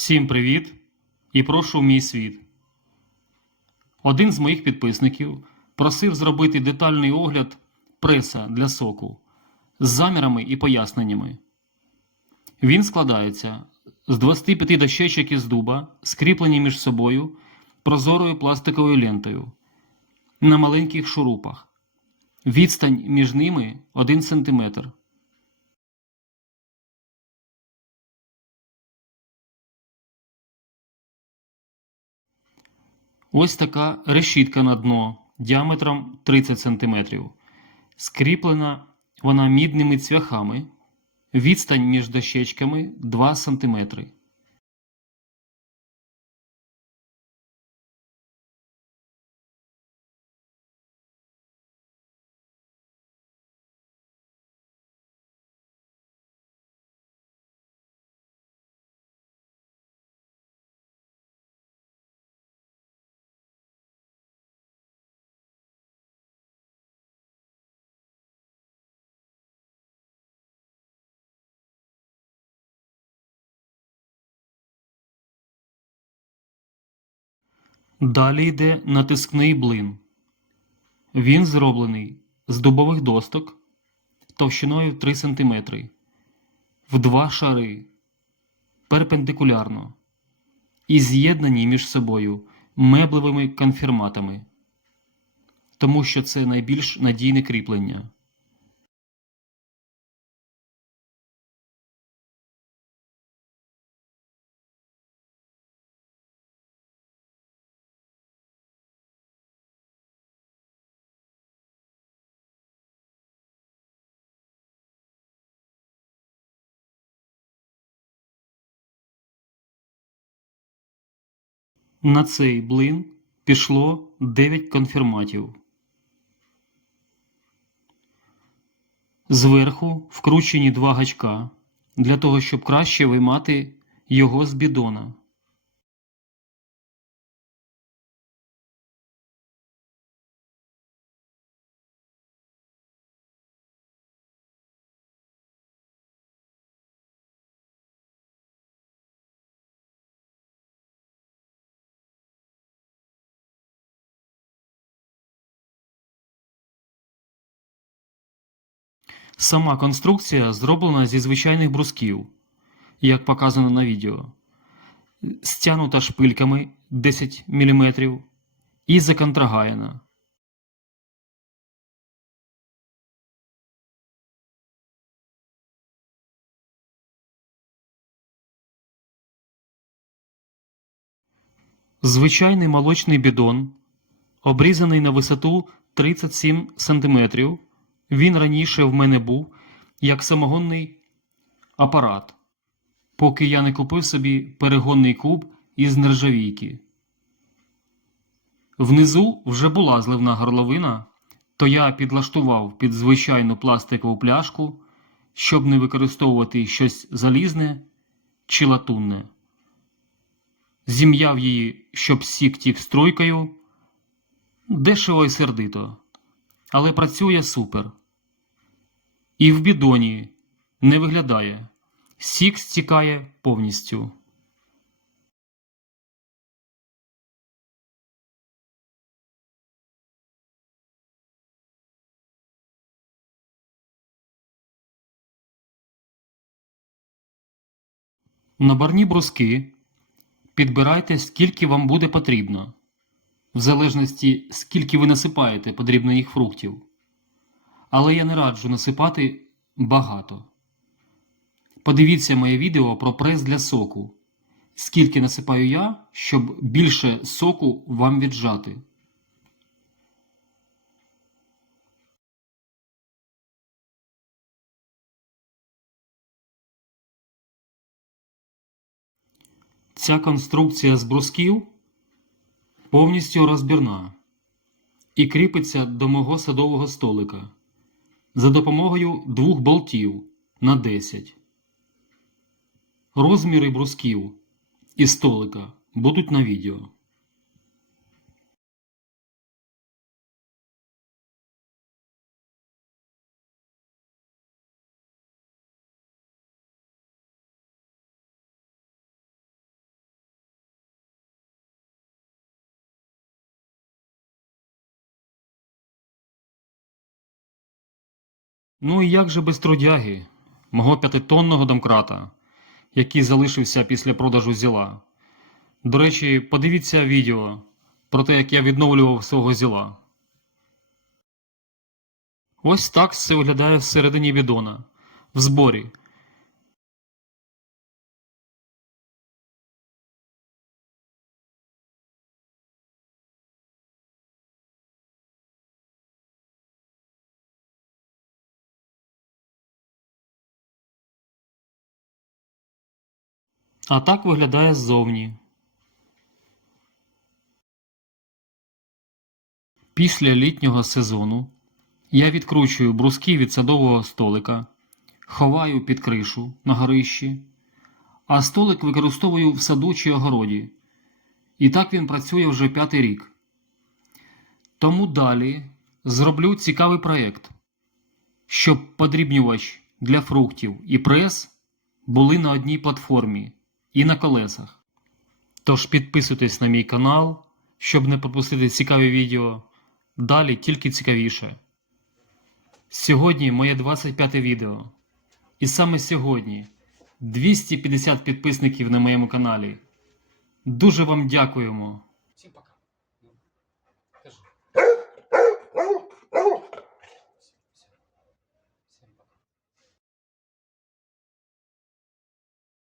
Всім привіт і прошу в мій світ. Один з моїх підписників просив зробити детальний огляд преса для соку з замірами і поясненнями. Він складається з 25 дощечок із дуба, скріплені між собою прозорою пластиковою лентою на маленьких шурупах. Відстань між ними 1 см. Ось така решітка на дно діаметром 30 см. Скріплена вона мідними цвяхами. Відстань між дощечками 2 см. Далі йде натискний блин. Він зроблений з дубових досток товщиною 3 см в два шари перпендикулярно і з'єднані між собою меблевими конфірматами, тому що це найбільш надійне кріплення. На цей блин пішло 9 конфірматів. Зверху вкручені два гачка для того, щоб краще виймати його з бідона. Сама конструкція зроблена зі звичайних брусків, як показано на відео, стянута шпильками 10 мм і законтрагаяна. Звичайний молочний бідон, обрізаний на висоту 37 см. Він раніше в мене був як самогонний апарат, поки я не купив собі перегонний куб із нержавійки. Внизу вже була зливна горловина, то я підлаштував під звичайну пластикову пляшку, щоб не використовувати щось залізне чи латунне. Зім'яв її, щоб сік тік струйкою. Дешево і сердито, але працює супер. І в бідоні не виглядає. Сік стікає повністю. На барні бруски підбирайте скільки вам буде потрібно, в залежності скільки ви насипаєте подрібних фруктів але я не раджу насипати багато. Подивіться моє відео про прес для соку. Скільки насипаю я, щоб більше соку вам віджати. Ця конструкція з брусків повністю розбірна і кріпиться до мого садового столика за допомогою двох болтів на 10. Розміри брусків і столика будуть на відео. Ну і як же без трудяги, мого п'ятитонного домкрата, який залишився після продажу зіла. До речі, подивіться відео про те, як я відновлював свого зіла. Ось так це виглядає всередині бідона, в зборі. А так виглядає ззовні. Після літнього сезону я відкручую бруски від садового столика, ховаю під кришу на горищі, а столик використовую в саду чи огороді. І так він працює вже п'ятий рік. Тому далі зроблю цікавий проєкт, щоб подрібнювач для фруктів і прес були на одній платформі і на колесах. Тож підписуйтесь на мій канал, щоб не пропустити цікаві відео. Далі тільки цікавіше. Сьогодні моє 25 відео. І саме сьогодні 250 підписників на моєму каналі. Дуже вам дякуємо.